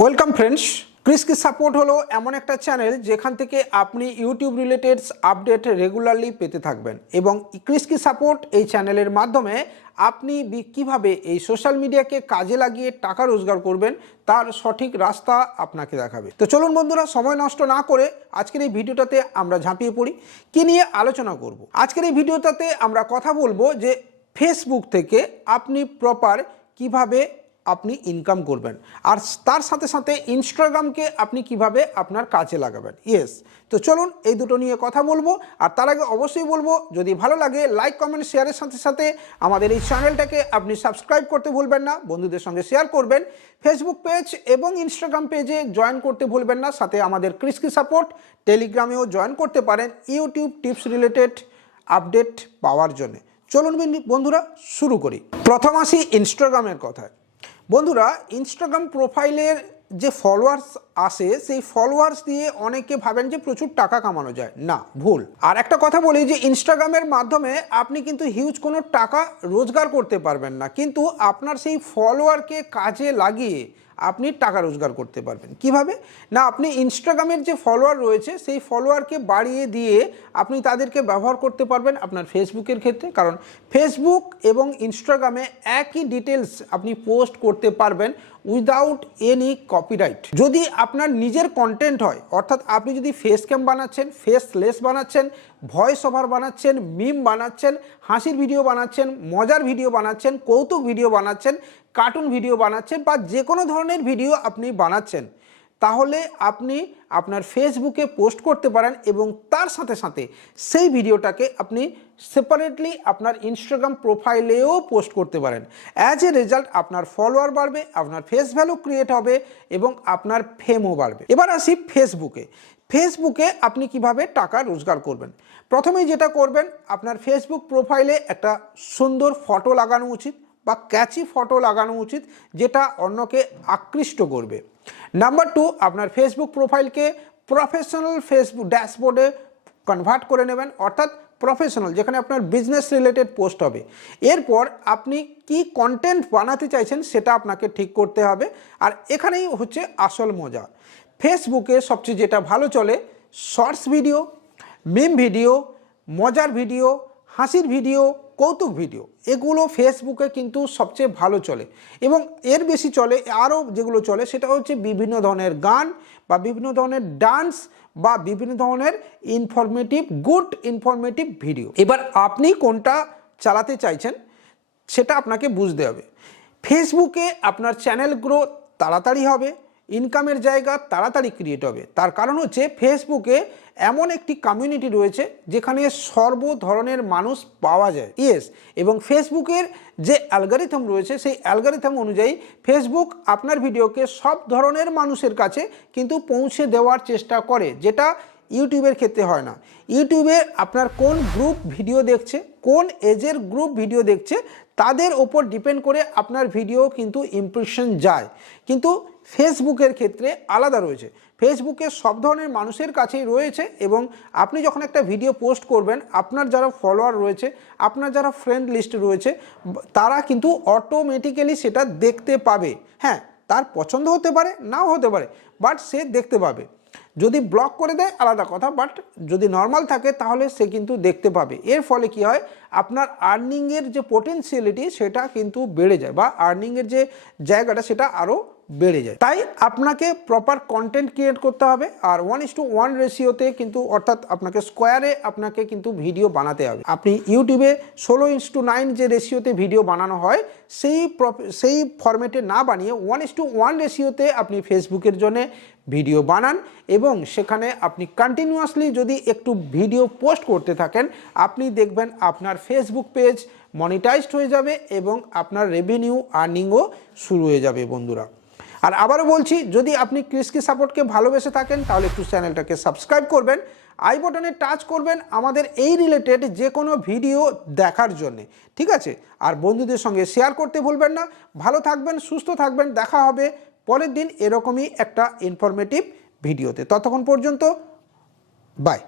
Welcome friends, ক্রিসকি support হলো এমন একটা চ্যানেল যেখান থেকে আপনি ইউটিউব রিলেটেড আপডেট রেগুলারলি পেতে থাকবেন এবং ক্রিসকি সাপোর্ট এই চ্যানেলের মাধ্যমে আপনি কিভাবে এই সোশ্যাল মিডিয়াকে কাজে লাগিয়ে টাকা রোজগার করবেন তার সঠিক রাস্তা আপনাকে দেখাবে। তো চলুন বন্ধুরা, সময় নষ্ট না করে আজকের এই ভিডিওটাতে আমরা ঝাঁপিয়ে পড়ি। কি নিয়ে আলোচনা করব? আজকের এই ভিডিওটাতে আমরা কথা বলবো যে ফেসবুক থেকে আপনি প্রপার কিভাবে আপনি ইনকাম করবেন, আর তার সাথে সাথে ইনস্টাগ্রামকে আপনি কিভাবে আপনার কাজে লাগাবেন। ইয়েস, তো চলুন এই দুটো নিয়ে কথা বলবো। আর তার আগে অবশ্যই বলবো, যদি ভালো লাগে লাইক কমেন্ট শেয়ারের সাথে সাথে আমাদের এই চ্যানেলটাকে আপনি সাবস্ক্রাইব করতে ভুলবেন না, বন্ধুদের সঙ্গে শেয়ার করবেন, ফেসবুক পেজ এবং ইনস্টাগ্রাম পেজে জয়েন করতে ভুলবেন না, সাথে আমাদের ক্রিসকি সাপোর্ট টেলিগ্রামেও জয়েন করতে পারেন ইউটিউব টিপস রিলেটেড আপডেট পাওয়ার জন্য। চলুন বন্ধুরা শুরু করি। প্রথম আসি ইনস্টাগ্রামের কথায়। বন্ধুরা, ইনস্টাগ্রাম প্রোফাইলের যে ফলোয়ার্স আসে সেই ফলোয়ার্স দিয়ে অনেকে ভাবেন যে প্রচুর টাকা কামানো যায়। না, ভুল। আর একটা কথা বলি যে ইনস্টাগ্রামের মাধ্যমে আপনি কিন্তু হিউজ কোনো টাকা রোজগার করতে পারবেন না, কিন্তু আপনার সেই ফলোয়ারকে কাজে লাগিয়ে আপনি টাকা রোজগার করতে পারবেন। কিভাবে? না, আপনি ইনস্টাগ্রামের যে ফলোয়ার রয়েছে সেই ফলোয়ারকে বাড়িয়ে দিয়ে আপনি তাদেরকে ব্যবহার করতে পারবেন আপনার ফেসবুকের ক্ষেত্রে, কারণ ফেসবুক এবং ইনস্টাগ্রামে একই ডিটেলস আপনি পোস্ট করতে পারবেন উইদাউট এনি কপিরাইট। যদি আপনার নিজের কন্টেন্ট হয়, অর্থাৎ আপনি যদি ফেস ক্যাম বানাচ্ছেন, ফেসলেস বানাচ্ছেন, ভয়েস ওভার বানাচ্ছেন, মিম বানাচ্ছেন, হাসির ভিডিও বানাচ্ছেন, মজার ভিডিও বানাচ্ছেন, কৌতুক ভিডিও বানাচ্ছেন, কার্টুন ভিডিও বানাচ্ছেন বা যে কোনো ধরনের ভিডিও আপনি বানাচ্ছেন, তাহলে আপনি আপনার ফেসবুকে পোস্ট করতে পারেন এবং তার সাথে সাথে সেই ভিডিওটাকে আপনি সেপারেটলি আপনার ইনস্টাগ্রাম প্রোফাইলেও পোস্ট করতে পারেন। অ্যাজ এ রেজাল্ট আপনার ফলোয়ার বাড়বে, আপনার ফেস ভ্যালু ক্রিয়েট হবে এবং আপনার ফেমও বাড়বে। এবার আসি ফেসবুকে। ফেসবুকে আপনি কিভাবে টাকা রোজগার করবেন। প্রথমেই যেটা করবেন, আপনার ফেসবুক প্রোফাইলে একটা সুন্দর ফটো লাগানো উচিত বা ক্যাচি ফটো লাগানো উচিত, যেটা অন্যকে আকৃষ্ট করবে। নাম্বার 2, আপনার ফেসবুক প্রোফাইলকে প্রফেশনাল ফেসবুক ড্যাশবোর্ডে কনভার্ট করে নেবেন, অর্থাৎ প্রফেশনাল, যেখানে আপনার বিজনেস রিলেটেড পোস্ট হবে। এরপর আপনি কি কন্টেন্ট বানাতে চাইছেন সেটা আপনাকে ঠিক করতে হবে। আর এখানেই হচ্ছে আসল মজা। ফেসবুকে সবচেয়ে যেটা ভালো চলে, শর্টস ভিডিও, মিম ভিডিও, মজার ভিডিও, হাসির ভিডিও, কৌতুক ভিডিও, এগুলো ফেসবুকে কিন্তু সবচেয়ে ভালো চলে। এবং এর বেশি চলে আরও যেগুলো চলে সেটা হচ্ছে বিভিন্ন ধরনের গান বা বিভিন্ন ধরনের ডান্স বা বিভিন্ন ধরনের গুড ইনফরমেটিভ ভিডিও। এবার আপনি কোনটা চালাতে চাইছেন সেটা আপনাকে বুঝতে হবে। ফেসবুকে আপনার চ্যানেল গ্রো তাড়াতাড়ি হবে, ইনকামের জায়গা তাড়াতাড়ি ক্রিয়েট হবে। তার কারণ হচ্ছে ফেসবুকে এমন একটি কমিউনিটি রয়েছে যেখানে সর্ব ধরনের মানুষ পাওয়া যায়। ইয়েস, এবং ফেসবুকের যে অ্যালগরিথম রয়েছে সেই অ্যালগরিথম অনুযায়ী ফেসবুক আপনার ভিডিওকে সব ধরনের মানুষের কাছে কিন্তু পৌঁছে দেওয়ার চেষ্টা করে, যেটা ইউটিউবের ক্ষেত্রে হয় না। ইউটিউবে আপনার কোন গ্রুপ ভিডিও দেখছে, কোন এজের গ্রুপ ভিডিও দেখছে, তাদের ওপর ডিপেন্ড করে আপনার ভিডিও কিন্তু ইমপ্রেশন যায়, কিন্তু ফেসবুকের ক্ষেত্রে আলাদা রয়েছে। ফেসবুকে সব ধরনের মানুষের কাছেই রয়েছে এবং আপনি যখন একটা ভিডিও পোস্ট করবেন, আপনার যারা ফলোয়ার রয়েছে, আপনার যারা ফ্রেন্ড লিস্ট রয়েছে, তারা কিন্তু অটোমেটিক্যালি সেটা দেখতে পাবে। হ্যাঁ, তার পছন্দ হতে পারে, নাও হতে পারে, বাট সে দেখতে পাবে। যদি ব্লক করে দেয় আলাদা কথা, বাট যদি নর্মাল থাকে তাহলে সে কিন্তু দেখতে পাবে। এর ফলে কি হয়, আপনার আর্নিংয়ের যে পোটেনশিয়ালিটি সেটা কিন্তু বেড়ে যায় বা আর্নিংয়ের যে জায়গাটা সেটা আরও বেড়ে যায়। তাই আপনাকে প্রপার কন্টেন্ট ক্রিয়েট করতে হবে। আর 1:1 রেশিওতে কিন্তু, অর্থাৎ আপনাকে স্কোয়ারে আপনাকে কিন্তু ভিডিও বানাতে হবে। আপনি ইউটিউবে 16:9 যে রেশিওতে ভিডিও বানানো হয় সেই ফরম্যাটে না বানিয়ে 1:1 রেশিওতে আপনি ফেসবুকের জন্য ভিডিও বানান এবং সেখানে আপনি কন্টিনিউয়াসলি যদি একটু ভিডিও পোস্ট করতে থাকেন, আপনি দেখবেন আপনার ফেসবুক পেজ মনিটাইজড হয়ে যাবে এবং আপনার রেভিনিউ আর্নিংও শুরু হয়ে যাবে বন্ধুরা। আর আবারও বলছি, যদি আপনি ক্রিসকি সাপোর্টকে ভালোবেসে থাকেন তাহলে একটু চ্যানেলটাকে সাবস্ক্রাইব করবেন, আই বাটনে টাচ করবেন আমাদের এই রিলেটেড যে কোনো ভিডিও দেখার জন্যে, ঠিক আছে? আর বন্ধুদের সঙ্গে শেয়ার করতে ভুলবেন না। ভালো থাকবেন, সুস্থ থাকবেন, দেখা হবে পরের দিন এরকমই একটা ইনফরমেটিভ ভিডিওতে। ততক্ষণ পর্যন্ত বাই।